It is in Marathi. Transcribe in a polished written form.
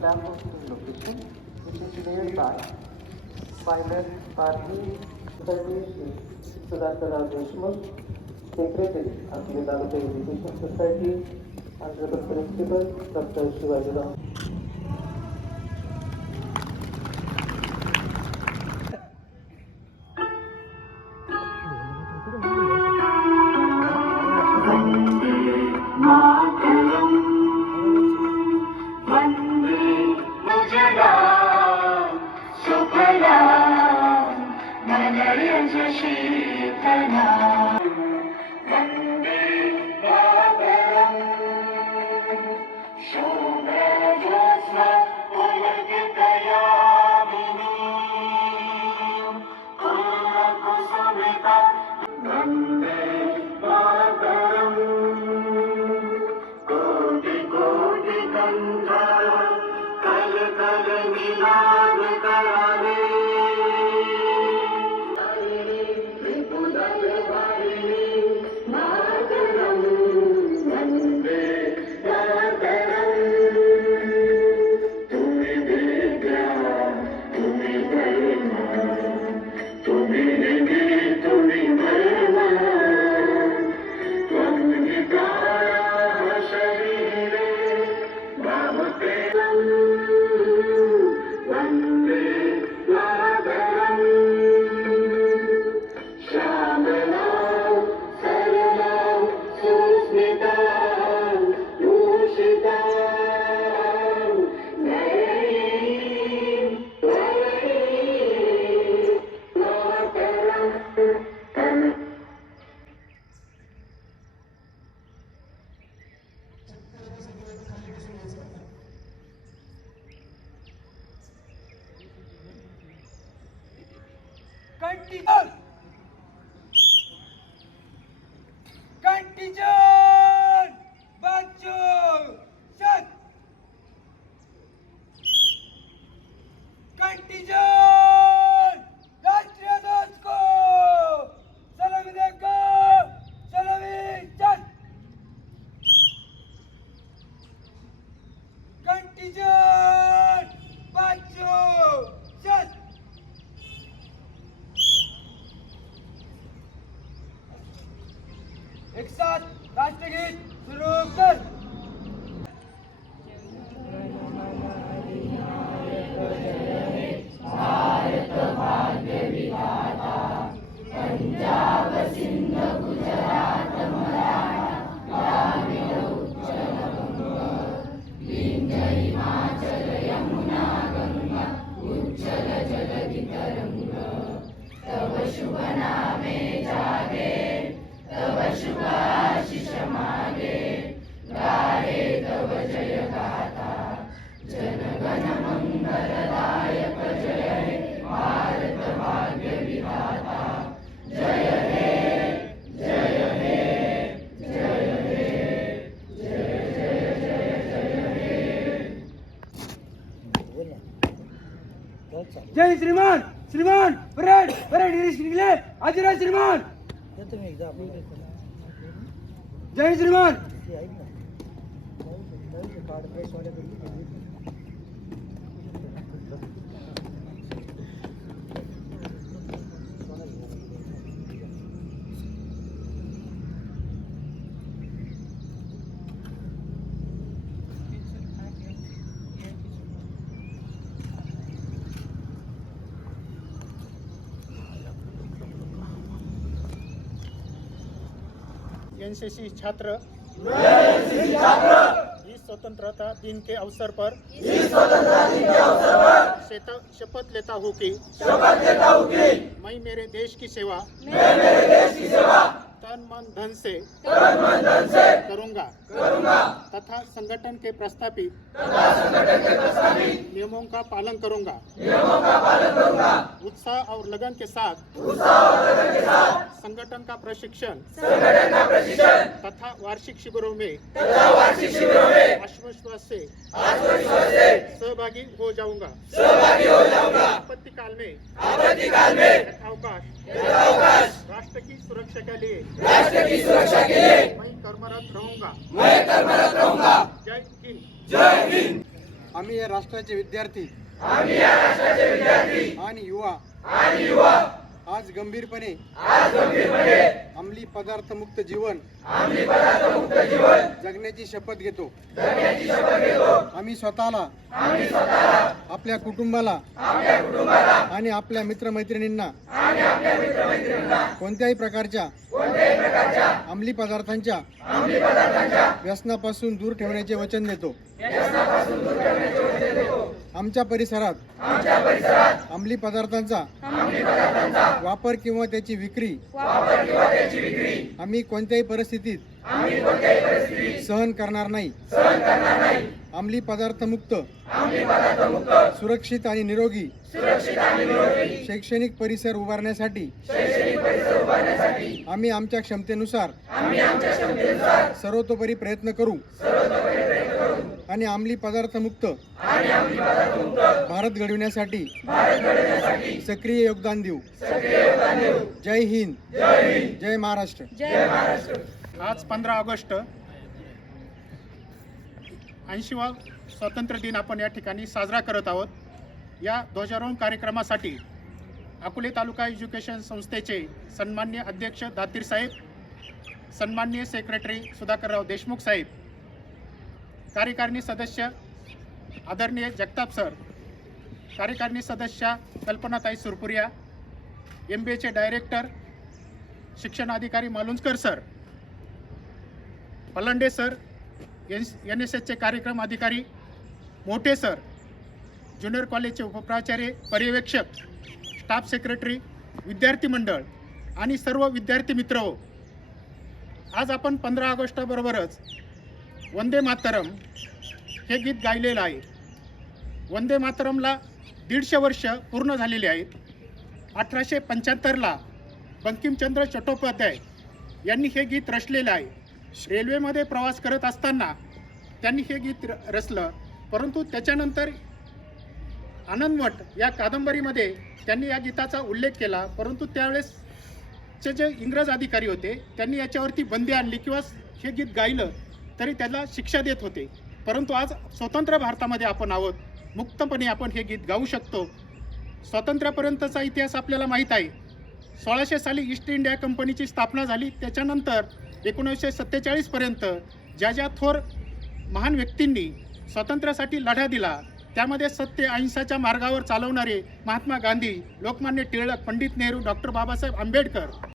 staff hosting location, which is led by Pilot Party Service Sudhakar Deshmukh, Secretary, Akhila Taluka Education Society, Honorable Principal, Dr. Shivaji Ram. Contingent Bacu Set Contingent Rashtriya Dwaj ko Salami dekho Salami Chal Contingent Bacu Set एक साथ राष्ट्रगीत शुरू कर। भारत भाग्य विधाता पंजाब सिंध गुजरात मराठा द्राविड उत्कल बंग विंध्य हिमाचल यमुना गंगा उज्जल जलधि तरंग तव शुभ नामे जागे तव शुभ आशीष मागे गाहे तव जय गाथा जन गण मंगलदायक जय हे भारत भाग्य विधाता जय हे जय हे जय हे जय जय जय जय हे जय श्रीमान श्रीमान परेड परेड निघले आजीराज श्रीमान जय श्रीमान एनसीसी छात्र इस स्वतंत्रता दिन के अवसर पर शपथ लेता हूँ कि मैं मेरे देश की सेवा तन मन धन से करूँगा तथा संगठन के प्रस्तावित नियमों का पालन करूँगा। उत्साह और लगन के साथ संगठन का प्रशिक्षण तथा वार्षिक शिविरों में आत्मविश्वास से सहभागी हो जाऊंगा। आपत्ति काल में अवकाश राष्ट्र की सुरक्षा के लिए मैं कर्मरत रहूंगा। जय हिंद। आम्ही या राष्ट्राचे विद्यार्थी आणि युवा आज गंभीरपणे अंमली पदार्थ मुक्त जीवन जगण्याची शपथ घेतो. आम्ही स्वतःला आपल्या कुटुंबाला आणि आपल्या मित्रमैत्रिणींना कोणत्याही प्रकारच्या अंमली पदार्थांच्या व्यसनापासून दूर ठेवण्याचे वचन देतो. आमच्या परिसरात अंमली पदार्थांचा वापर किंवा त्याची विक्री आम्ही कोणत्याही परिस्थितीत सहन करणार नाही. अंमली पदार्थ मुक्त सुरक्षित आणि निरोगी शैक्षणिक परिसर उभारण्यासाठी आम्ही आमच्या क्षमतेनुसार सर्वतोपरी प्रयत्न करू आणि अंमली पदार्थ मुक्त भारत घडविण्यासाठी सक्रिय योगदान देऊ. जय हिंद, जय महाराष्ट्र. आज 15 ऑगस्ट 80वा स्वातंत्र्य दिन आपण या ठिकाणी साजरा करत आहोत. या ध्वजारोहण कार्यक्रमासाठी अकोले तालुका एज्युकेशन संस्थेचे सन्माननीय अध्यक्ष दातीर साहेब, सन्माननीय सेक्रेटरी सुधाकरराव देशमुख साहेब, कार्यकारिणी सदस्य आदरणीय जगताप सर, कार्यकारिणी सदस्य कल्पनाताई सुरपुरिया, MBAचे डायरेक्टर शिक्षणाधिकारी मालुंजकर सर, पलंडे सर, NSSचे कार्यक्रम अधिकारी मोठे सर, ज्युनियर कॉलेजचे उपप्राचार्य, पर्यवेक्षक, स्टाफ सेक्रेटरी, विद्यार्थी मंडळ आणि सर्व विद्यार्थी मित्र हो, आज आपण 15 ऑगस्टबरोबरच वंदे मातरम हे गीत गायलेलं आहे. वंदे मातरमला 150 वर्ष पूर्ण झालेली आहेत. 1875ला बंकिमचंद्र चट्टोपाध्याय यांनी हे गीत रचलेलं आहे. रेल्वेमध्ये प्रवास करत असताना त्यांनी हे गीत रचलं, परंतु त्याच्यानंतर आनंदमठ या कादंबरीमध्ये त्यांनी या गीताचा उल्लेख केला, परंतु त्यावेळेसचे जे इंग्रज अधिकारी होते त्यांनी याच्यावरती बंदी आणली किंवा हे गीत गायलं तरी त्याला शिक्षा देत होते. परंतु आज स्वतंत्र भारतामध्ये आपण आहोत, मुक्तपणे आपण हे गीत गाऊ शकतो. स्वातंत्र्यापर्यंतचा इतिहास आपल्याला माहीत आहे. 1600 साली ईस्ट इंडिया कंपनीची स्थापना झाली. त्याच्यानंतर 1947 पर्यंत ज्या ज्या थोर महान व्यक्तींनी स्वातंत्र्यासाठी लढा दिला त्यामध्ये सत्य अहिंसाच्या मार्गावर चालवणारे महात्मा गांधी, लोकमान्य टिळक, पंडित नेहरू, डॉक्टर बाबासाहेब आंबेडकर